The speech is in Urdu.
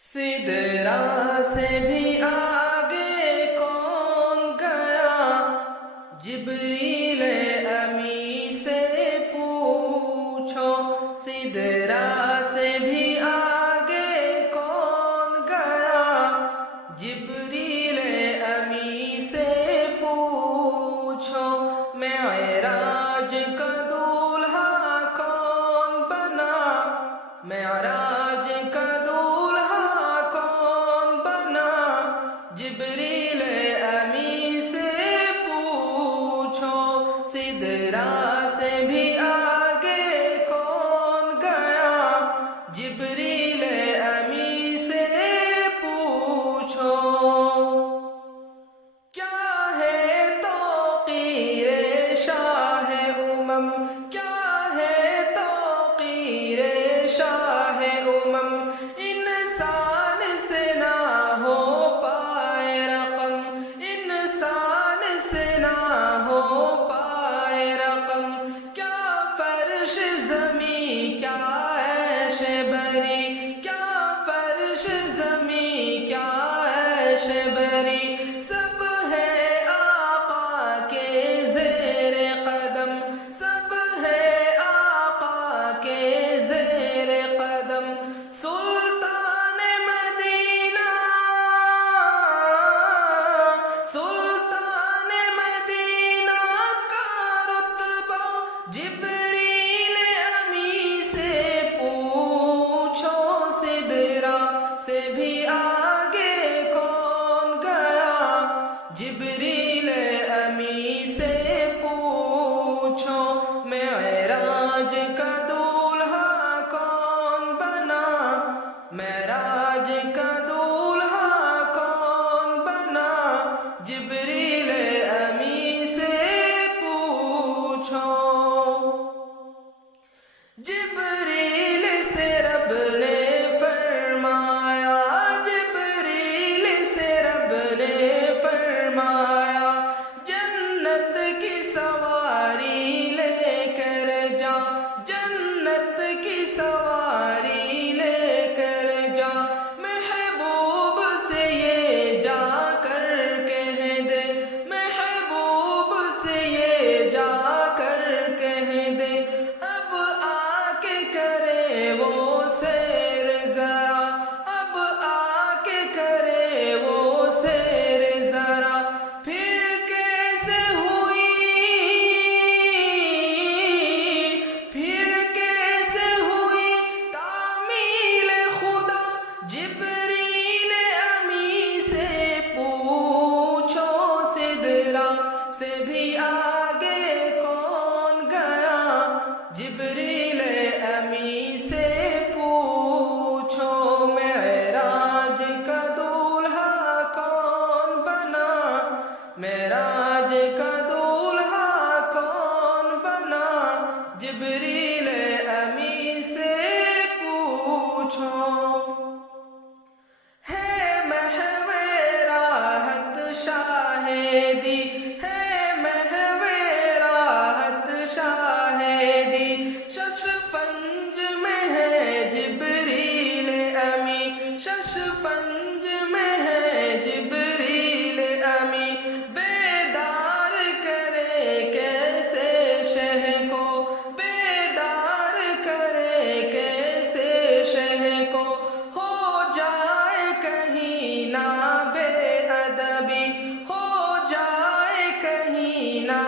سدرا سے بھی آگے کون گیا، جبریل امی سے پوچھو۔ سدرا سے بھی آگے کون گیا، جبریل امی سے پوچھو۔ معراج کا دولہا کون بنا، معراج کا دولہا کون بنا، جبریل امی سے پوچھو۔ سدرا سے بھی آگے کون گیا، جبریل امی سے پوچھو۔ کیا ہے توقیر شاہ امم، کیا ہے توقیر شاہ امم، انسان سے نہ ہو پائے رقم، انسان سے نہ ہو پائے رقم۔ کیا فرش زمیں کیا عیش بری، کیا فرش زمیں کیا عیش بری، سب ہے آقا کے زیر قدم، سب ہے آقا کے زیر قدم۔ سلطان مدینہ، سلطان مدینہ کا رتبہ، جبریل امی سے پوچھو۔ سدرا سے بھی آگے کون گیا، جبریل امی سے پوچھو۔ معراج کا دولہا کون بنا، معراج کا دولہا کون بنا، جبریل امی سے پوچھو۔ جبریل سے رب نے فرمایا، جبریل سے رب نے فرمایا، جنت کی سواری لے کر جا، جنت کی سواری لے کر جا، محبوب سے یہ جا کر کہہ دے، محبوب سے یہ جا کر کہہ دے، اب آ کے کرے وہ سیر ذرا، اب آ کے کرے وہ سیر ذرا۔ پھر کیسے ہوئی، پھر کیسے ہوئی تعمیل خدا، جبریل امی سے پوچھو۔ سدرا سے بھی آگے کون گیا، جبریل امی سے پوچھو۔ معراج کا دولہا کون بنا، معراج کا دولہا کون بنا، جبریل امی سے پوچھو۔ ہے محو راحت شاہدی، ہے محو راحت شاہدی، ششفنج میں ہے جبریل امی، ششفنج میں ہے جبریل امی، بیدار کرے کیسے شہ کو، بیدار کرے کیسے شہ کو، ہو جائے کہیں نہ بے ادبی، ہو جائے کہیں نہ